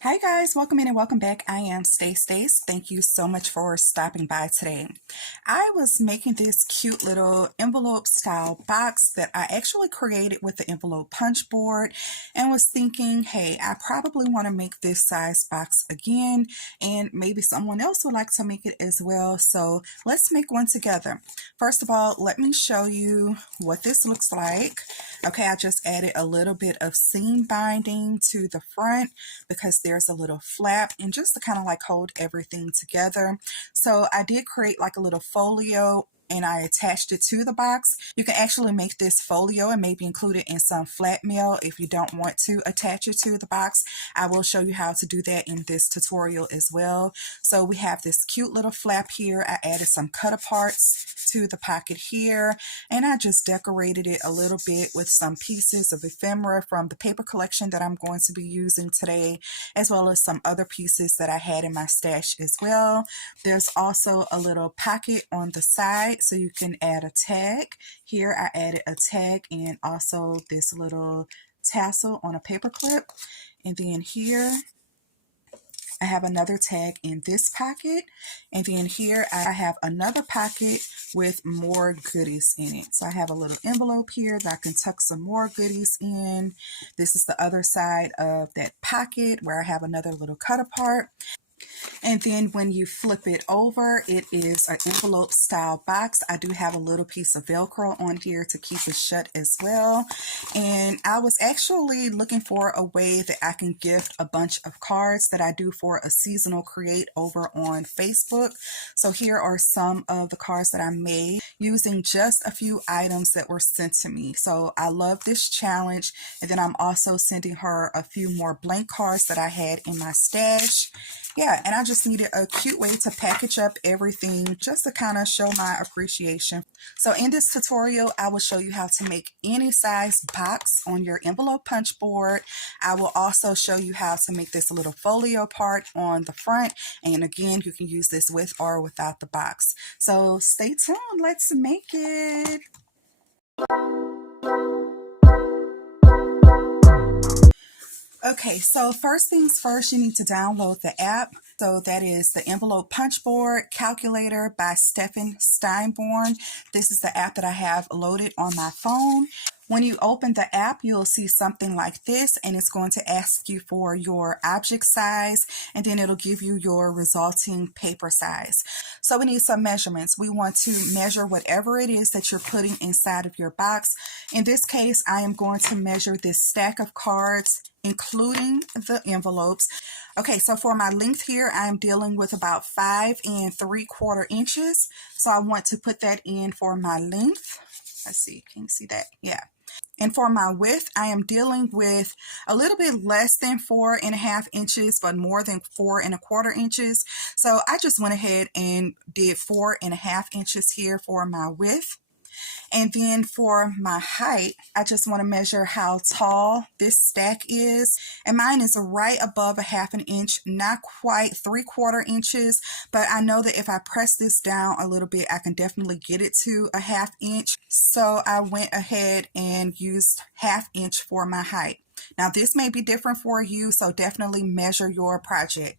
Hi guys, welcome in and welcome back. I am Stace. Thank you so much for stopping by today. I was making this cute little envelope style box that I actually created with the envelope punch board and was thinking, hey, I probably want to make this size box again and maybe someone else would like to make it as well. So let's make one together. First of all, let me show you what this looks like. Okay, I just added a little bit of seam binding to the front because there's a little flap and just to kind of like hold everything together. So I did create like a little folio and I attached it to the box. You can actually make this folio and maybe include it in some flat mail if you don't want to attach it to the box. I will show you how to do that in this tutorial as well. So we have this cute little flap here. I added some cut aparts to the pocket here and I just decorated it a little bit with some pieces of ephemera from the paper collection that I'm going to be using today, as well as some other pieces that I had in my stash as well. There's also a little pocket on the side so you can add a tag. Here I added a tag and also this little tassel on a paper clip. And then here I have another tag in this pocket, and then here I have another pocket with more goodies in it. So I have a little envelope here that I can tuck some more goodies in. This is the other side of that pocket where I have another little cut apart. And then when you flip it over, it is an envelope style box. I do have a little piece of Velcro on here to keep it shut as well. And I was actually looking for a way that I can gift a bunch of cards that I do for a seasonal create over on Facebook. So here are some of the cards that I made using just a few items that were sent to me. So I love this challenge. And then I'm also sending her a few more blank cards that I had in my stash. Yeah, and I just needed a cute way to package up everything just to kind of show my appreciation. So in this tutorial, I will show you how to make any size box on your envelope punch board. I will also show you how to make this little folio part on the front. And again, you can use this with or without the box. So stay tuned, let's make it. Okay, so first things first, you need to download the app. So that is the Envelope Punch Board Calculator by Stephen Steinborn. This is the app that I have loaded on my phone. When you open the app, you'll see something like this, and it's going to ask you for your object size, and then it'll give you your resulting paper size. So we need some measurements. We want to measure whatever it is that you're putting inside of your box. In this case, I am going to measure this stack of cards, including the envelopes. Okay, so for my length here, I'm dealing with about 5 3/4 inches. So I want to put that in for my length. Let's see, can you see that? Yeah. And for my width, I am dealing with a little bit less than 4.5 inches, but more than 4.25 inches. So I just went ahead and did 4.5 inches here for my width. And then for my height, I just want to measure how tall this stack is. And mine is right above 1/2 inch, not quite 3/4 inches, but I know that if I press this down a little bit, I can definitely get it to 1/2 inch. So I went ahead and used 1/2 inch for my height. Now this may be different for you, so definitely measure your project.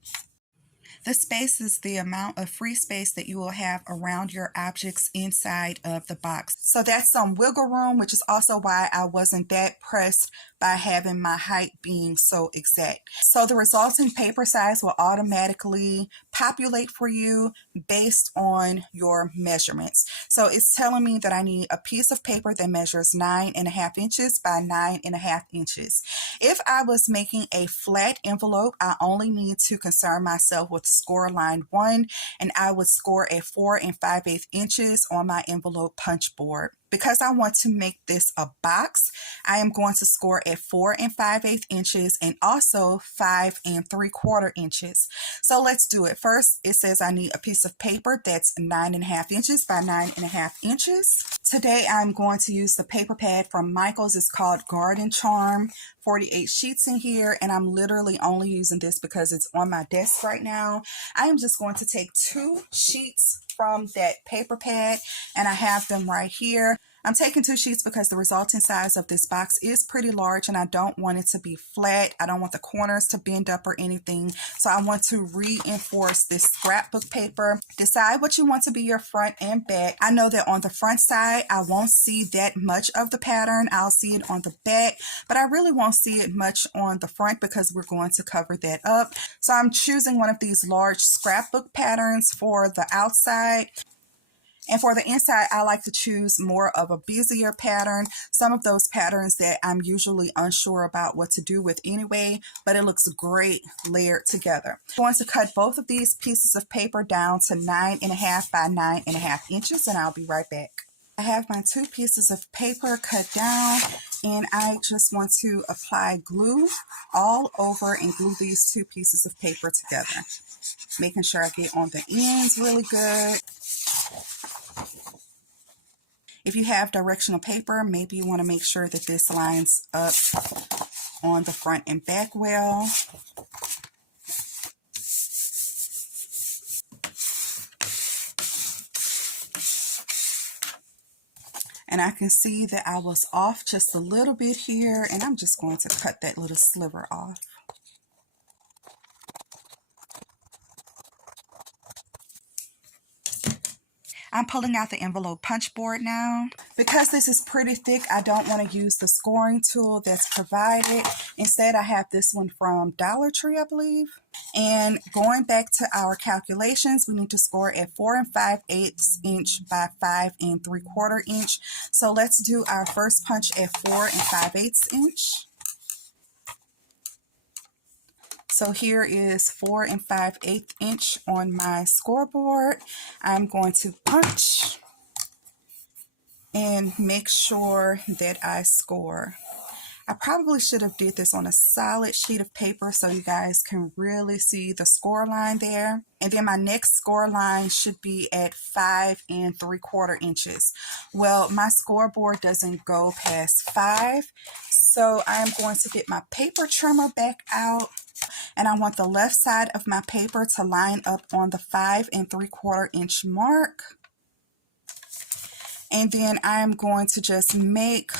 The space is the amount of free space that you will have around your objects inside of the box. So that's some wiggle room, which is also why I wasn't that pressed by having my height being so exact. So the resulting paper size will automatically populate for you based on your measurements. So it's telling me that I need a piece of paper that measures 9.5 inches by 9.5 inches. If I was making a flat envelope, I only need to concern myself with score line 1, and I would score at 4 5/8 inches on my envelope punch board. Because I want to make this a box, I am going to score at 4 5/8 inches and also 5 3/4 inches. So let's do it. First, it says I need a piece of paper that's 9.5 inches by 9.5 inches. Today, I'm going to use the paper pad from Michaels. It's called Garden Charm. 48 sheets in here, and I'm literally only using this because it's on my desk right now. I am just going to take 2 sheets from that paper pad, and I have them right here. I'm taking 2 sheets because the resulting size of this box is pretty large and I don't want it to be flat. I don't want the corners to bend up or anything. So I want to reinforce this scrapbook paper. Decide what you want to be your front and back. I know that on the front side, I won't see that much of the pattern. I'll see it on the back, but I really won't see it much on the front because we're going to cover that up. So I'm choosing one of these large scrapbook patterns for the outside. And for the inside, I like to choose more of a busier pattern. Some of those patterns that I'm usually unsure about what to do with anyway, but it looks great layered together. I'm going to cut both of these pieces of paper down to 9.5 by 9.5 inches, and I'll be right back. I have my 2 pieces of paper cut down, and I just want to apply glue all over and glue these 2 pieces of paper together, making sure I get on the ends really good. If you have directional paper, maybe you want to make sure that this lines up on the front and back well. And I can see that I was off just a little bit here, and I'm just going to cut that little sliver off. I'm pulling out the envelope punch board now. Because this is pretty thick, I don't want to use the scoring tool that's provided. Instead, I have this one from Dollar Tree, I believe. And going back to our calculations, we need to score at 4 5/8 inch by 5 3/4 inch. So let's do our first punch at 4 5/8 inch. So here is 4 5/8 inch on my scoreboard. I'm going to punch and make sure that I score. I probably should have did this on a solid sheet of paper so you guys can really see the score line there. And then my next score line should be at 5 3/4 inches. Well, my scoreboard doesn't go past 5, so I'm going to get my paper trimmer back out. And I want the left side of my paper to line up on the 5 3/4 inch mark. And then I'm going to just make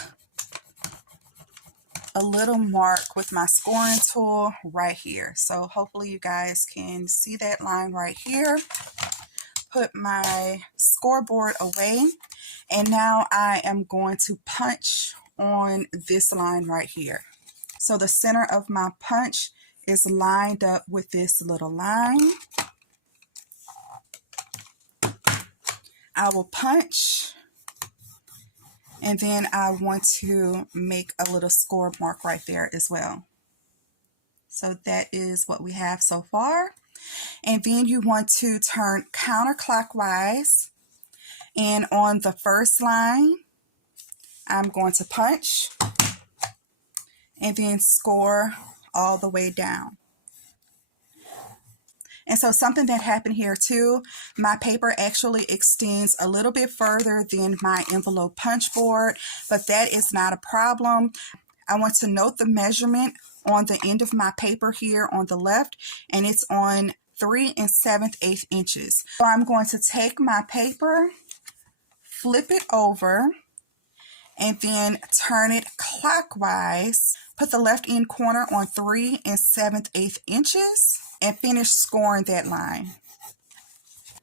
a little mark with my scoring tool right here. So hopefully you guys can see that line right here. Put my scoreboard away. And now I am going to punch on this line right here. So the center of my punch is lined up with this little line. I will punch, and then I want to make a little score mark right there as well. So that is what we have so far. And then you want to turn counterclockwise, and on the first line, I'm going to punch and then score all the way down. And so something that happened here too, my paper actually extends a little bit further than my envelope punch board, but that is not a problem. I want to note the measurement on the end of my paper here on the left, and it's on 3 7/8 inches. So I'm going to take my paper, flip it over, and then turn it clockwise. Put the left end corner on 3 7/8 inches and finish scoring that line.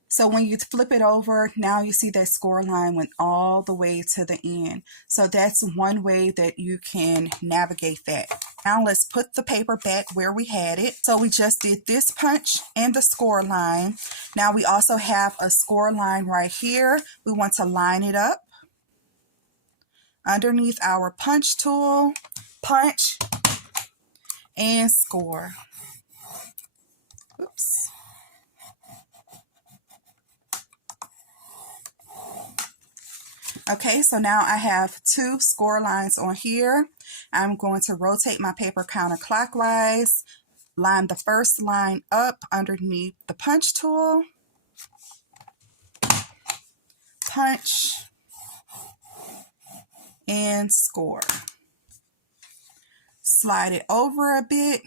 So when you flip it over, now you see that score line went all the way to the end. So that's one way that you can navigate that. Now let's put the paper back where we had it. So we just did this punch and the score line. Now we also have a score line right here. We want to line it up underneath our punch tool, punch, and score. Oops. Okay, so now I have 2 score lines on here. I'm going to rotate my paper counterclockwise, line the first line up underneath the punch tool, punch, and score. Slide it over a bit,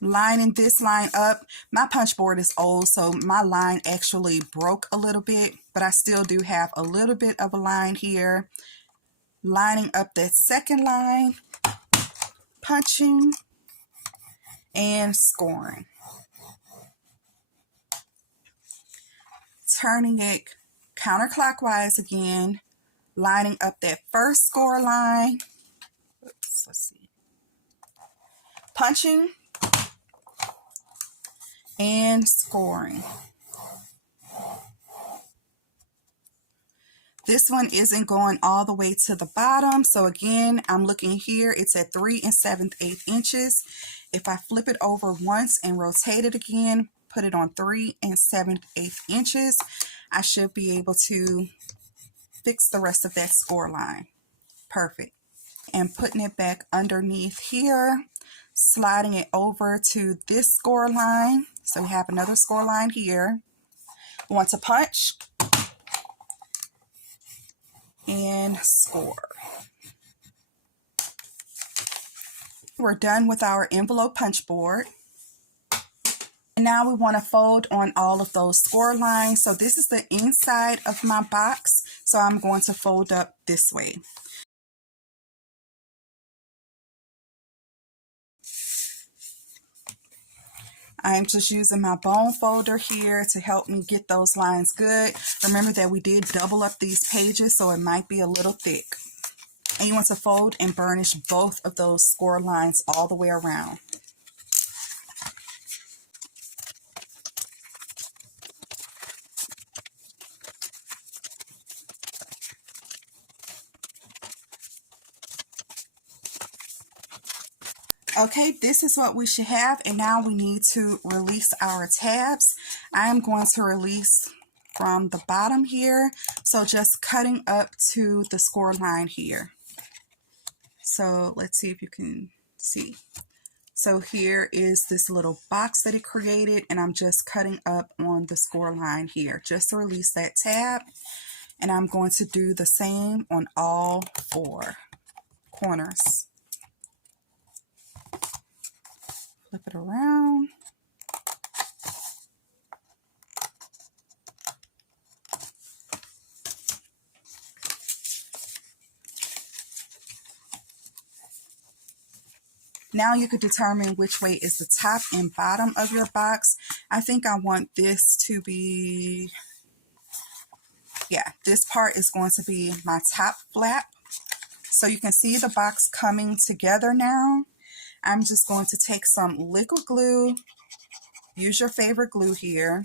lining this line up. My punch board is old, so my line actually broke a little bit, but I still do have a little bit of a line here. Lining up that second line, punching, and scoring. Turning it counterclockwise again, lining up that first score line. Oops, let's see. Punching and scoring. This one isn't going all the way to the bottom, so again, I'm looking here, it's at 3 7/8 inches. If I flip it over once and rotate it again, put it on 3 7/8 inches, I should be able to fix the rest of that score line. Perfect. And putting it back underneath here, sliding it over to this score line. So we have another score line here. We want to punch and score. We're done with our envelope punch board. And now we want to fold on all of those score lines. So this is the inside of my box. So I'm going to fold up this way. I'm just using my bone folder here to help me get those lines good. Remember that we did double up these pages, so it might be a little thick. And you want to fold and burnish both of those score lines all the way around. Okay, this is what we should have, and now we need to release our tabs. I am going to release from the bottom here, so just cutting up to the score line here. So let's see if you can see. So here is this little box that it created, and I'm just cutting up on the score line here just to release that tab. And I'm going to do the same on all 4 corners. Flip it around. Now you could determine which way is the top and bottom of your box. I think I want this to be, yeah, this part is going to be my top flap. So you can see the box coming together now. I'm just going to take some liquid glue, use your favorite glue here,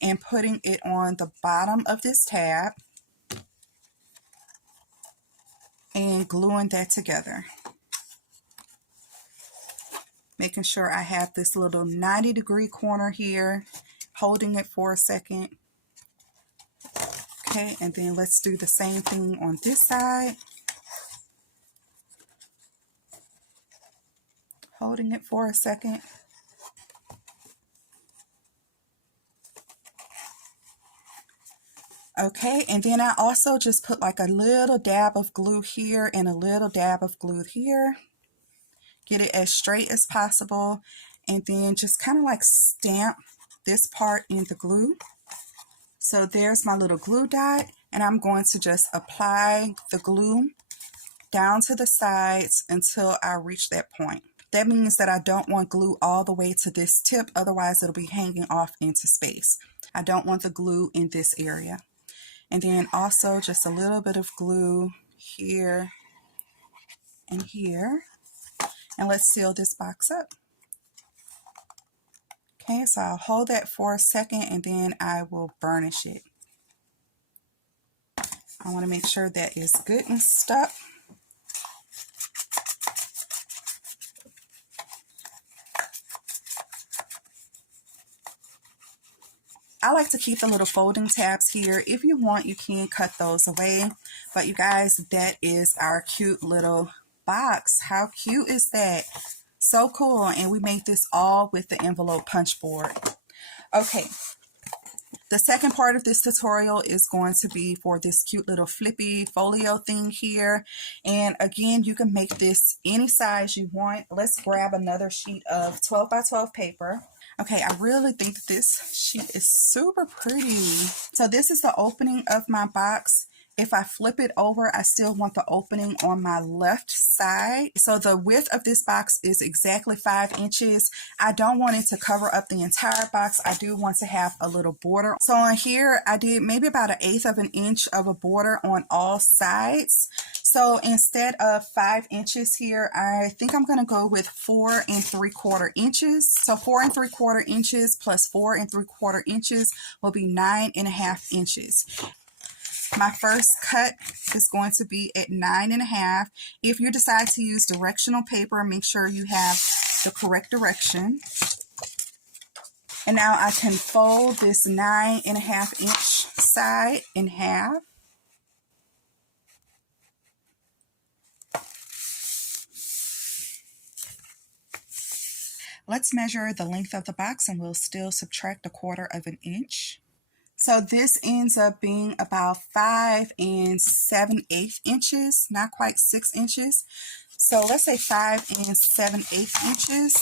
and putting it on the bottom of this tab and gluing that together. Making sure I have this little 90-degree corner here, holding it for a second. Okay, and then let's do the same thing on this side. Holding it for a second. Okay, and then I also just put like a little dab of glue here and a little dab of glue here. Get it as straight as possible, and then just kind of like stamp this part in the glue. So there's my little glue dot, and I'm going to just apply the glue down to the sides until I reach that point. That means that I don't want glue all the way to this tip, otherwise it'll be hanging off into space. I don't want the glue in this area. And then also just a little bit of glue here and here. And let's seal this box up. Okay, so I'll hold that for a second and then I will burnish it. I want to make sure that it's good and stuck. I like to keep the little folding tabs here. If you want, you can cut those away. But you guys, that is our cute little box. How cute is that? So cool. And we made this all with the envelope punch board. Okay, The second part of this tutorial is going to be for this cute little flippy folio thing here. And again, you can make this any size you want. Let's grab another sheet of 12 by 12 paper. Okay, I really think that this sheet is super pretty. So this is the opening of my box. If I flip it over, I still want the opening on my left side. So the width of this box is exactly 5 inches. I don't want it to cover up the entire box. I do want to have a little border. So on here, I did maybe about 1/8 of an inch of a border on all sides. So instead of 5 inches here, I think I'm going to go with 4 3/4 inches. So 4 3/4 inches plus 4 3/4 inches will be 9.5 inches. My first cut is going to be at 9.5. If you decide to use directional paper, make sure you have the correct direction. And now I can fold this 9.5 inch side in half. Let's measure the length of the box and we'll still subtract 1/4 of an inch. So this ends up being about 5 7/8 inches, not quite 6 inches. So let's say 5 7/8 inches.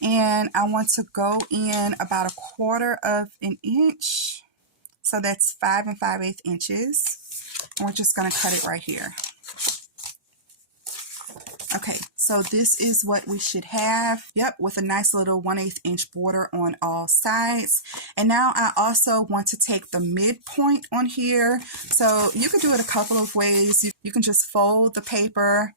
And I want to go in about 1/4 of an inch. So that's 5 5/8 inches. And we're just going to cut it right here. Okay, so this is what we should have. Yep, with a nice little 1/8 inch border on all sides. And now I also want to take the midpoint on here. So you could do it a couple of ways. You can just fold the paper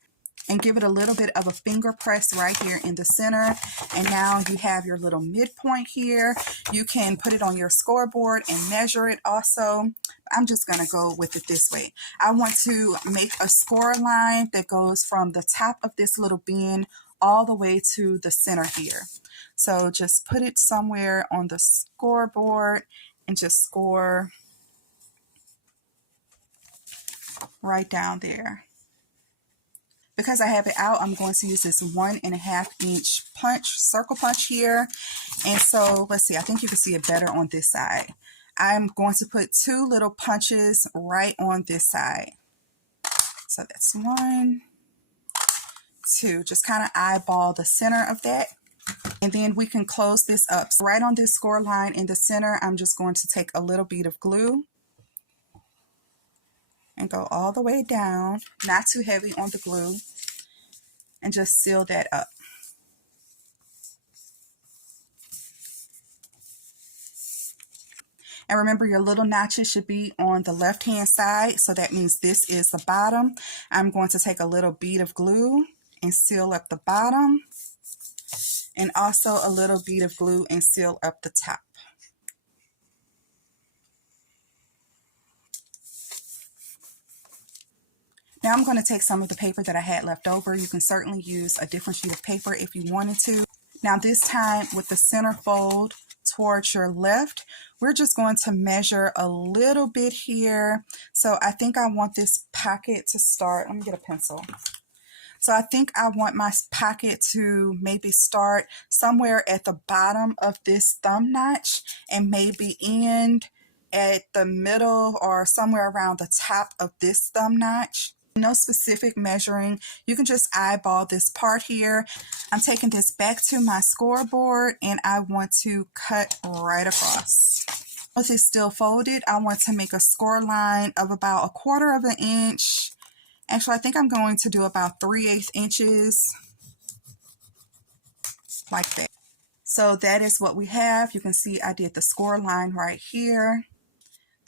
and give it a little bit of a finger press right here in the center. And now you have your little midpoint here. You can put it on your scoreboard and measure it also. I'm just going to go with it this way. I want to make a score line that goes from the top of this little bin all the way to the center here. So just put it somewhere on the scoreboard and just score right down there. Because I have it out, I'm going to use this 1.5 inch punch, circle punch here. And so let's see, I think you can see it better on this side. I'm going to put 2 little punches right on this side. So that's 1, 2. Just kind of eyeball the center of that. And then we can close this up. So right on this score line in the center, I'm just going to take a little bead of glue and go all the way down, not too heavy on the glue, and just seal that up. And remember, your little notches should be on the left hand side, so that means this is the bottom. I'm going to take a little bead of glue and seal up the bottom, and also a little bead of glue and seal up the top. Now I'm going to take some of the paper that I had left over. You can certainly use a different sheet of paper if you wanted to. Now this time with the center fold towards your left, we're just going to measure a little bit here. So I think I want this pocket to start. Let me get a pencil. So I think I want my pocket to maybe start somewhere at the bottom of this thumb notch and maybe end at the middle or somewhere around the top of this thumb notch. No specific measuring. You can just eyeball this part here. I'm taking this back to my scoreboard and I want to cut right across. With it still folded, I want to make a score line of about 1/4 of an inch. Actually, I think I'm going to do about 3/8 inches, like that. So that is what we have. You can see I did the score line right here.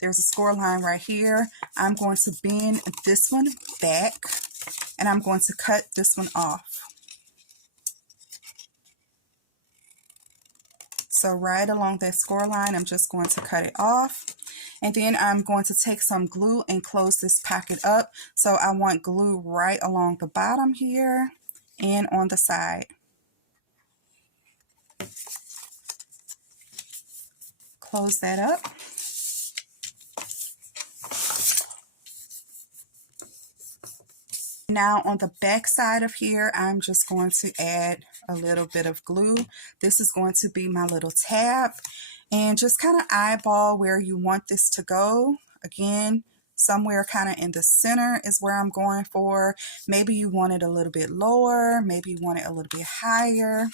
There's a score line right here. I'm going to bend this one back and I'm going to cut this one off. So right along that score line, I'm just going to cut it off. And then I'm going to take some glue and close this pocket up. So I want glue right along the bottom here and on the side. Close that up. Now on the back side of here, I'm just going to add a little bit of glue. This is going to be my little tab. and just kind of eyeball where you want this to go. Again, somewhere kind of in the center is where I'm going for. Maybe you want it a little bit lower, maybe you want it a little bit higher.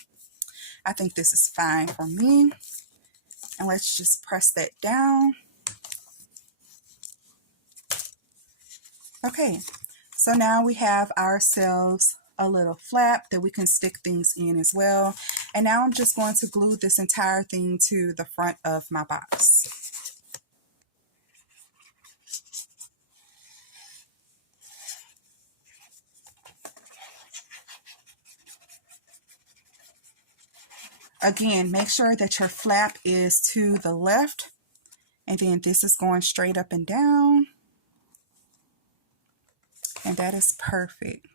I think this is fine for me. And let's just press that down. Okay, so now we have ourselves a little flap that we can stick things in as well. And now I'm just going to glue this entire thing to the front of my box. Again, make sure that your flap is to the left, and then this is going straight up and down, and that is perfect.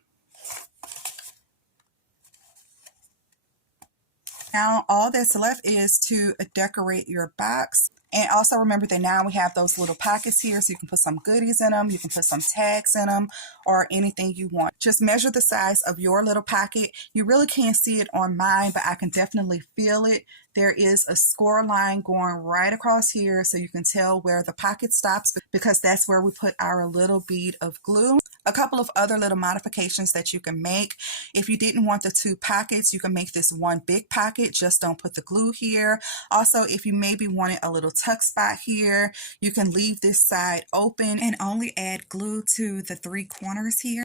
Now all that's left is to decorate your box. And also remember that now we have those little pockets here, so you can put some goodies in them, you can put some tags in them, or anything you want. Just measure the size of your little pocket. You really can't see it on mine, but I can definitely feel it. There is a score line going right across here, so you can tell where the pocket stops, because that's where we put our little bead of glue. A couple of other little modifications that you can make. If you didn't want the two pockets, you can make this one big pocket. Just don't put the glue here. Also, if you maybe wanted a little tuck spot here, you can leave this side open and only add glue to the 3 corners here.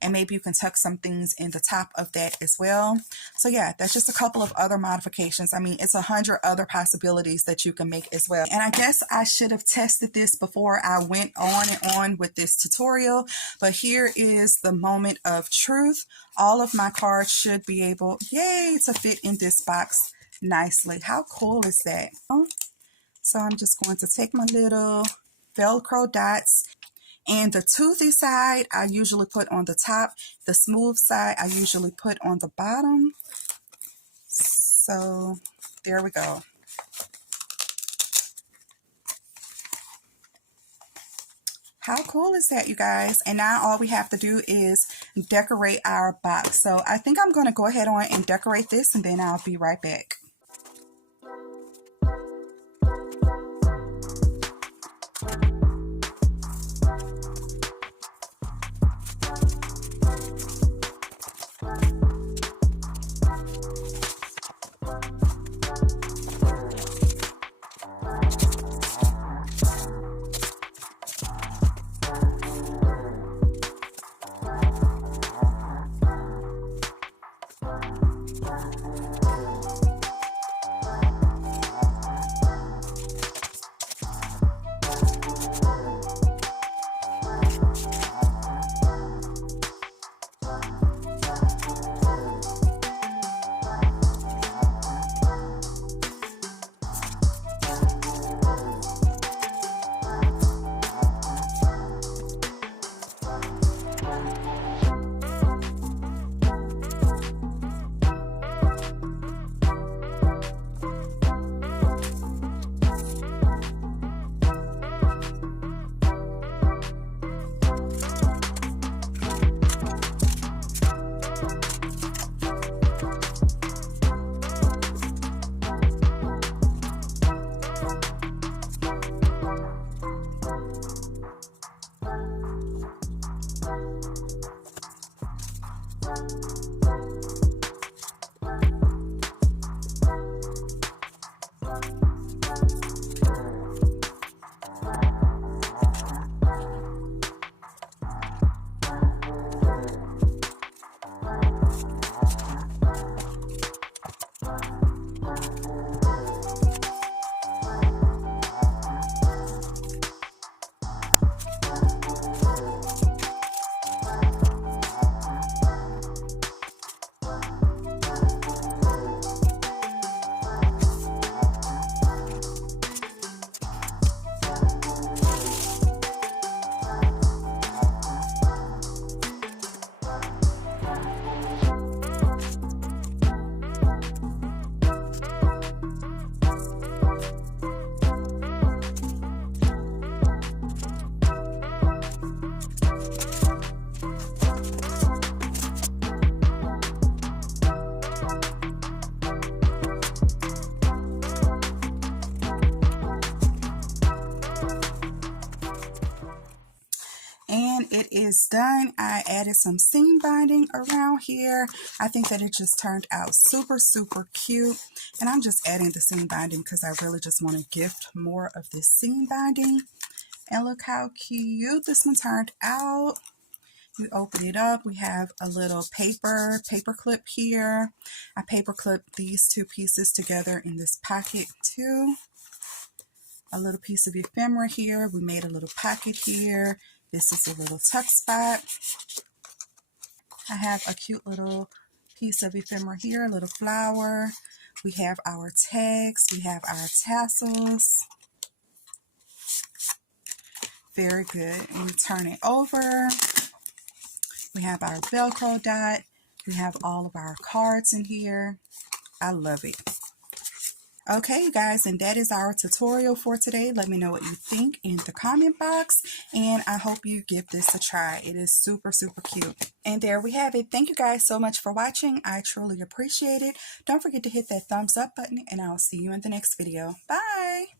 And maybe you can tuck some things in the top of that as well. So yeah, that's just a couple of other modifications. I mean, it's 100 other possibilities that you can make as well. And I guess I should have tested this before I went on and on with this tutorial, but here is the moment of truth. All of my cards should be able, yay, to fit in this box nicely. How cool is that? So I'm just going to take my little Velcro dots, and the toothy side I usually put on the top. The smooth side I usually put on the bottom. So there we go. How cool is that, you guys? And now all we have to do is decorate our box. So I think I'm going to go ahead on and decorate this, and then I'll be right back. it is done, I added some seam binding around here. I think that it just turned out super, super cute. And I'm just adding the seam binding because I really just want to gift more of this seam binding. And look how cute this one turned out. You open it up, we have a little paper clip here. I paper clipped these two pieces together in this pocket too. A little piece of ephemera here. We made a little pocket here. This is a little tuck spot. I have a cute little piece of ephemera here, a little flower. We have our tags. We have our tassels. Very good. And we turn it over. We have our Velcro dot. We have all of our cards in here. I love it. Okay, you guys, and that is our tutorial for today. Let me know what you think in the comment box, and I hope you give this a try. It is super, super cute. And there we have it. Thank you guys so much for watching. I truly appreciate it. Don't forget to hit that thumbs up button, and I'll see you in the next video. Bye!